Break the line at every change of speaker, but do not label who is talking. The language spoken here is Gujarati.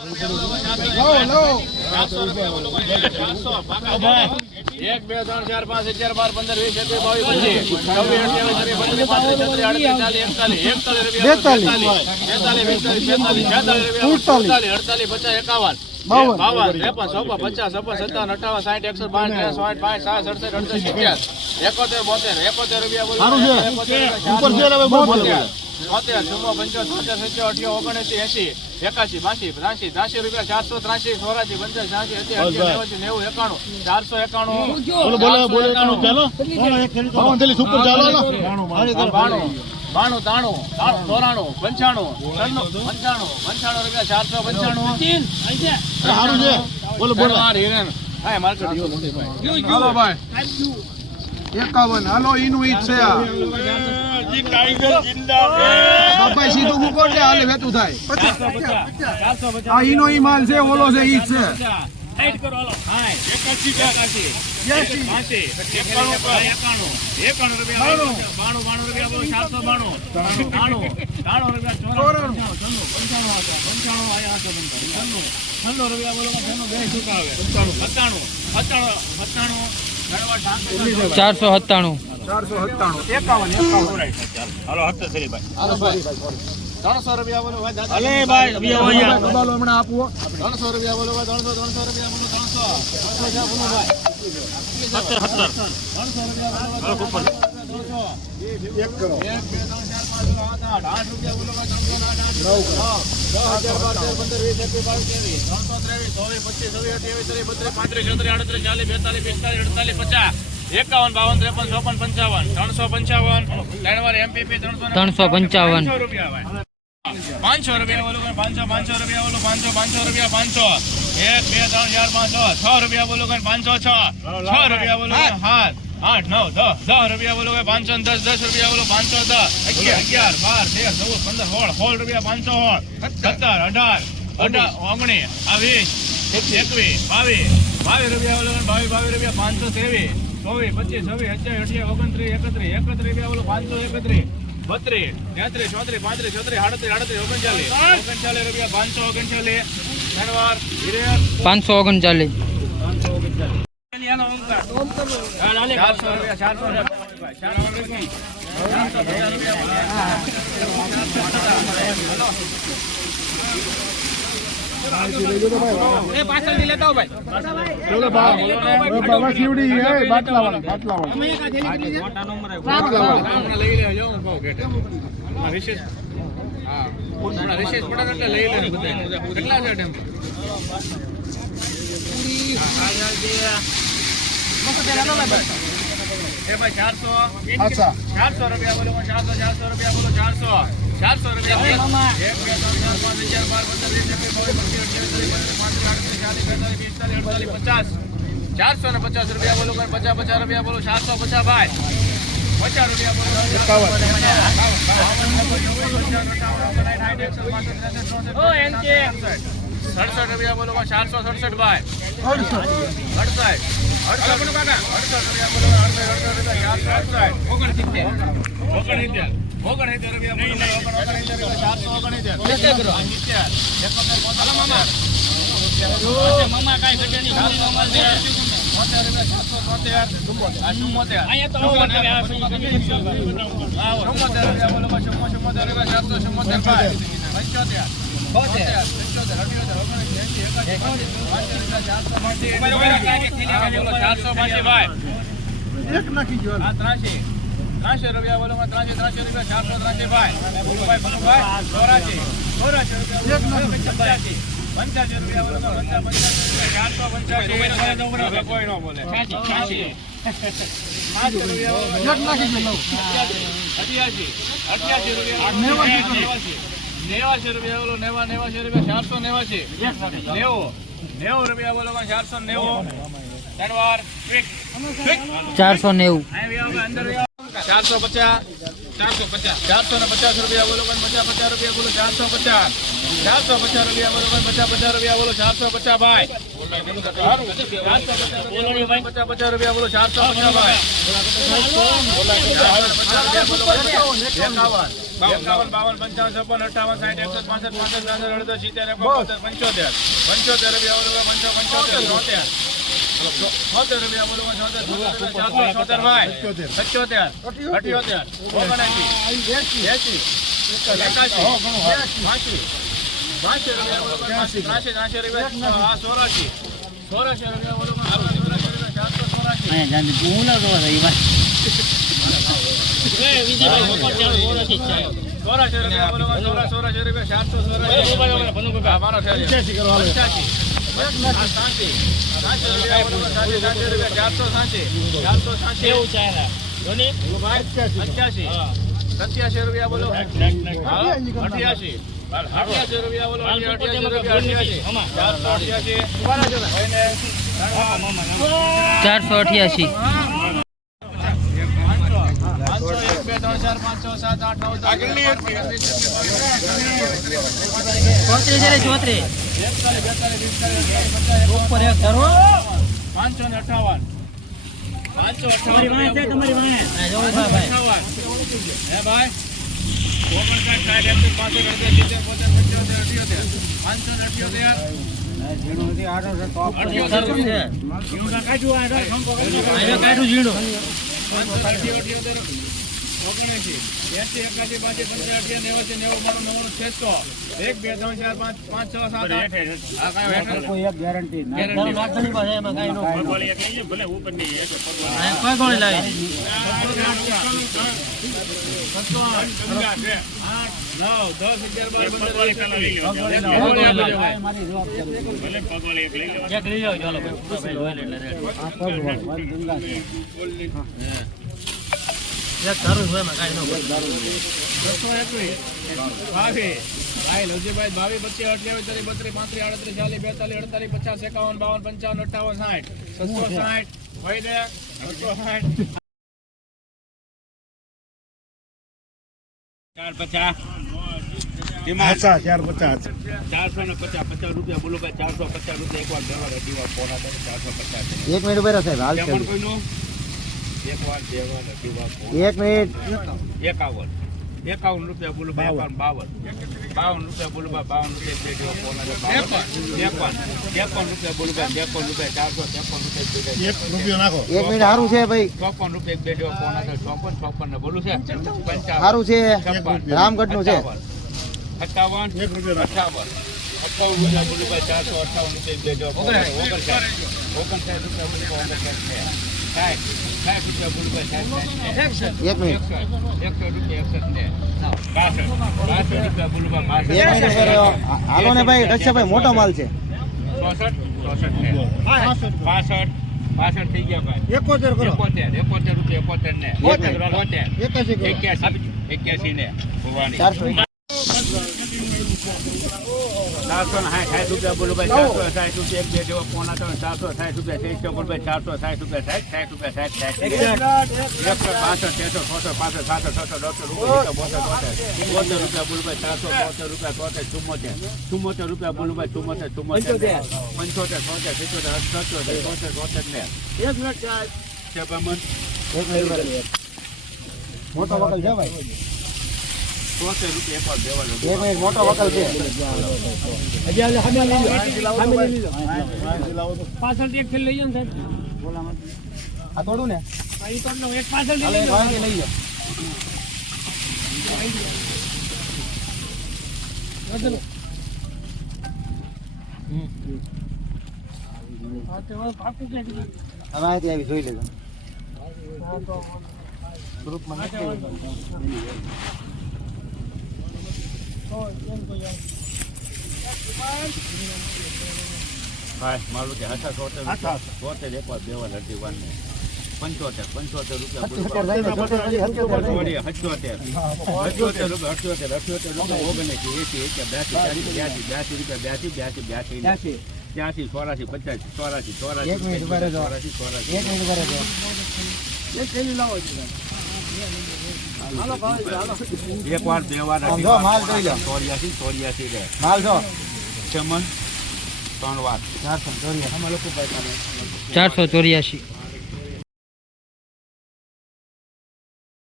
એક બે ત્રણ ચાર પાંચ અગિયાર બાર પંદર વીસ એકવીસ બાવીસ પચીસ છવ્વીસ અઠ્યાવીસ ત્રીસ પાંત્રીસ છત્રીસ આડત્રીસ ચાલીસ એકતાલીસ એકતાલીસ બેતાલીસ બેતાલીસ પિસ્તાલીસ છેતાલીસ રૂપિયા અડતાલીસ પચાસ એકાવન બાવન ત્રેપન ચોપન પચાસ છપ્પન સત્તાવન અઠાવન સાઠ એકસો પાંચ ત્રેસ સાઠ પાંચ સાત સડસઠ અડસઠ સિત્તેર એકોતેર બોતેર એકોતેર રૂપિયા બોતેર ચુમ્મો પંચોતેર સત્યો અઠ્યો ઓગણસી એસી એકાશી બાસી ત્રાસી ત્રાસી રૂપિયા ચારસો ત્રાસી ચોરાસી પંચાસી છ્યાસી અત્યાસી નેવું એકાણું ચારસો એકાણું. બાણું બાણું તાણું તાણું ચોરાણું પંચાણું પંચાણું પંચાણું રૂપિયા ચારસો પંચાણું. નથી ભાઈ.
હાલો ભાઈ. એકાવન. હાલો ઈનું ઈ છે આ. બાપાઈ સીધું મૂકો એટલે હાલે વેતું થાય. આ ઈનો ઈ માલ છે ઓલો છે ઈ છે.
ચારસો સત્તાણું.
ચારસો સત્તાણું એકાવન એકાવન
ત્રણસો રૂપિયા બોલો ભાઈ દાદા.
દબાલો હમણાં આપવો
ત્રણસો રૂપિયા બોલો ભાઈ ત્રણસો ત્રણસો રૂપિયા બોલો ત્રણસો ત્રણસો બોલો ભાઈ ત્રણસો રૂપિયા બોલો ત્રણસો.
એક કરો
એક, બે, ત્રણ, ચાર, પાંચ, સાત, આઠ. આઠ રૂપિયા બોલો ભાઈ, ત્રણસો આઠ, આઠ. દસ, હજાર બાર, તેર, પંદર, વીસ, એકવીસ, બાવીસ, ત્રેવીસ. ત્રણસો ત્રેવીસ, ચોવીસ, પચીસ, અઠ્યાવીસ, ત્રીસ, બત્રીસ, પાંત્રીસ, છત્રીસ, આડત્રીસ, ચાલીસ, બેતાલીસ, પિસ્તાલીસ, અડતાલીસ, પચાસ. એકાવન બાવન ત્રેપન ચોપન પંચાવન. ત્રણસો પંચાવન. ત્રણ વાર એમપીપી ત્રણસો
ત્રણસો પંચાવન.
પાંચસો રૂપિયા ભાઈ. પાંચસો રૂપિયા બોલો પાંચસો પાંચસો રૂપિયા બોલો પાંચસો પાંચસો રૂપિયા પાંચસો. એક બે ત્રણ ચાર પાંચ છ. રૂપિયા બોલો કઈ પાંચસો છ છ. રૂપિયા બોલો સાત. આઠ નવ દસ. દસ રૂપિયા બોલો ભાઈ, પાંચસો દસ દસ રૂપિયા બોલો પાંચસો દસ. અગિયાર અગિયાર બાર તેર ચૌદ પંદર સોળ સોળ રૂપિયા પાંચસો સોળ. સત્તર. અઢાર અઢાર ઓગણીસ. આ વીસ એકવીસ બાવીસ. બાવીસ રૂપિયા બોલો બાવીસ બાવીસ રૂપિયા પાંચસો ત્રેવીસ. ચોવીસ પચીસ છવ્વીસ અઠ્યાવીસ અઠ્યાવીસ ઓગણત્રીસ એકત્રીસ એકત્રીસ રૂપિયા ઓલો પાંચસો એકત્રીસ બત્રીસ તેત્રીસ ચોત્રીસ પાંત્રીસ છત્રીસ આડત્રીસ આડત્રીસ ઓગણચાલીસ ઓગણચાલીસ રૂપિયા પાંચસો ઓગણચાલીસ ધનવાર
પાંચસો ઓગણચાલીસ
ચારસો રૂપિયા ચારસો ચારસો. ચારસો રૂપિયા બોલો ચારસો ચારસો રૂપિયા બોલો ચારસો. ચારસો રૂપિયા એક બે ત્રણ ચાર પાંચ અગિયાર બાર પંદર પચીસ ચારસો ને પચાસ રૂપિયા બોલો ભાઈ પચાસ પચાસ રૂપિયા બોલો સાતસો પચાસ ભાઈ પચાસ રૂપિયા બોલો સડસઠ રૂપિયા બોલો ચારસો સડસઠ ભાઈ અડસઠ અડસઠ અડસઠ રૂપિયા બોલો અડસઠ અડસઠ રૂપિયા ચારસો અડસઠ ઓગણસિત્તેર ઓગણસિત્તેર
એક નાખી
ગયો ત્રાસી ત્રાસી રૂપિયા બોલો ત્રાસી ત્રાસી રૂપિયા ચારસો ત્રાસી ભાઈ. ભોલુભાઈ ભોલુભાઈ ચોરાસી. ચોરાસી રૂપિયા પંચ્યાસી. પંચ્યાસી. રૂપિયા બોલો પંચા પંચ્યાસી ચારસો પંચ્યાસી. કોઈ ન બોલે. નેવાસી રૂપિયા બોલો નેવા નેવાસી રૂપિયા ચારસો નેવાસી. નેવું. નેવું રૂપિયા બોલો ચારસો નેવું.
ચારસો નેવું.
ચારસો પચાસ ચારસો ચારસો ને પચાસ રૂપિયા પચાસ રૂપિયા બોલો ચારસો પચાસ ચારસો પચાસ પચાસ પચાસ રૂપિયા બોલો ચારસો પચાસ પચાસ રૂપિયા બોલો એકાવન બાવન પંચાવન છપ્પન અઠાવન સાઠ એકસઠ પાસઠ પાસઠ અડસઠ સિત્તેર પંચોતેર પંચોતેર રૂપિયા પંચો પંચોતેર છોતેર રૂપિયા બોલો બાસી રૂપિયા બોલો ત્રાસી ત્રાસી રૂપિયા હા ચોરાશી ચોરાશી રૂપિયા બોલો ચોરાશી રૂપિયા ચારસો ચોરાશી ચોરાશી રૂપિયા બોલો ચોરા ચોરાશી રૂપિયા ચારસો ચોરાશી હા, મારો છે પંચ્યાસી સત્યાસી રૂપિયા બોલો અઠ્યાસી. અઠ્યાસી રૂપિયા બોલો ચારસો અઠ્યાસી કોઈને
ચારસો
પાંચસો એક પચાસ પાંચસો ને અઠાવન. પાંચસો અઠાવન હે ભાઈ. ઓગણસાઠ સાઠ એકસઠ પાસઠ અડસઠ સિત્તેર બોતેર પંચોતેર અઠ્યોતેર પાંચસો ને અઠ્યોતેર પાંચસો ઓગણએંસી એસી એકાસી બાસી પંચાસી અઠ્યાસી નેવાસી નેવું બાણું નવ્વાણું છસો એક બે ત્રણ ચાર પાંચ પાંચ છ સાત આઠ કાંઈ હેઠળ ગેરંટી બાવીસ પચીસ અઠ્યાવીસ ત્રીસ બત્રીસ પાંત્રીસ આડત્રીસ ચાલીસ બેતાલીસ અડતાલીસ પચાસ એકાવન બાવન પંચાવન અઠાવન સાઠ છસો સાઠ હોય. ને છસો સાઠ ચાર પચાસ
ચાર પચાસ
ચારસો ને પચાસ પચાસ રૂપિયા બોલો ભાઈ ચારસો પચાસ રૂપિયા એક વાર દેવા અઢી વાર ફોન આવે ચારસો પચાસ.
એક મિનિટ સાહેબ હાલ
કોઈનું એક
એક મિનિટ.
એકાવન. એકાવન રૂપિયા બોલો બાવન. બાવન. બાવન રૂપિયા બોલો બાવન રૂપિયા ત્રેપન. રૂપિયા બોલો ત્રેપન રૂપિયા ચારસો ત્રેપન રૂપિયા નાખો.
એક મિનિટ સારું છે ભાઈ.
ચોપન રૂપિયા બે જેવા ફોન આપે ચોપન ચોપન ને બોલું છે?
સારું છે. રામગઢનું છે.
અઠાવન. અઠાવન. અઠાવન. રૂપિયા બોલો ચારસો અઠાવન રૂપિયા બે જેવા ઓગણસાઠ. ઓગણસાઠ રૂપિયા બોલો ઓગણસાઠ રૂપિયા બોલું ભાઈ સાઠ સાઠ ને
એક મિનિટ
એકસો રૂપિયા એકસઠ ને બાસઠ બાસઠ રૂપિયા બોલું ભાઈ
એક મિનિટ ઉભેરો હાલો ને ભાઈ કશ્યપભાઈ મોટો માલ છે
ચોસઠ ચોસઠ ને પાસઠ પાસઠ થઈ ગયા ભાઈ
એકોતેર
એકોતેર એકોતેર રૂપિયા એકોતેર ને
બોતેર.
બોતેર
એકાશી
એક્યાસી એક્યાસી ને ભવાની
ચારસો
ને સાઠ રૂપિયા બોલો ભાઈ ચારસો સાઠ રૂપિયા એક બે જેવો પોણા ત્રણ ચારસો સાઠ રૂપિયા ત્રીસ ચોપન ભાઈ ચારસો સાઠ રૂપિયા સાઠ સાઠ રૂપિયા સાઠ સાઠ એકસો બાસઠ તેરસો છસો પાસઠ સાતસો છસો દોઢસો રૂપિયા બોતેર બોતેર રૂપિયા બોલો ભાઈ ચારસો બોતેર રૂપિયા તોતેર ચુમ્મોતેર ચુમ્મોતેર રૂપિયા બોલો ભાઈ ચુમ્મોતેર ચુમ્મોતેર પંચોતેર. છોતેર સિત્તોતેર સત્તોતેર તોતેર તોતેર ને. એક મિનિટ.
મોટો વકલ છે ભાઈ?
તોતેર રૂપિયા એક વાર દેવાનો
એક મિનિટ મોટો વકલ છે આ થોડું ને એક પાછળ લઈ લો હવે અહીંથી આવી જોઈ લેજો ગ્રુપમાં
ભાઈ મારું કે રૂપિયા. તોતેર એક વાર અઢી વાર ને પંચોતેર પંચોતેર રૂપિયા. અઠ્યોતેર. અઠ્યોતેર રૂપિયા અઠ્યોતેર અઠ્યોતેર રૂપિયા ઓગણએંસી એસી એસી બ્યાસી બ્યાસી. બ્યાસી રૂપિયા બ્યાસી બ્યાસી બ્યાસી
ત્યાંસી.
ત્યાંસી ચોરાસી પચાસી ચોરાસી ચોરાસી
એક મિનિટ ઊભા રહેજો.
ચોરાસી ચોરાસી.
લાવો.
એક વાર બે વાર
જો, માલ જોઈ લો.
ચોર્યાસી ચોર્યાસી રે
માલ છો
ચમન ત્રણ વાર.
ચારસો ચોર્યાસી.
ચારસો ચોર્યાસી.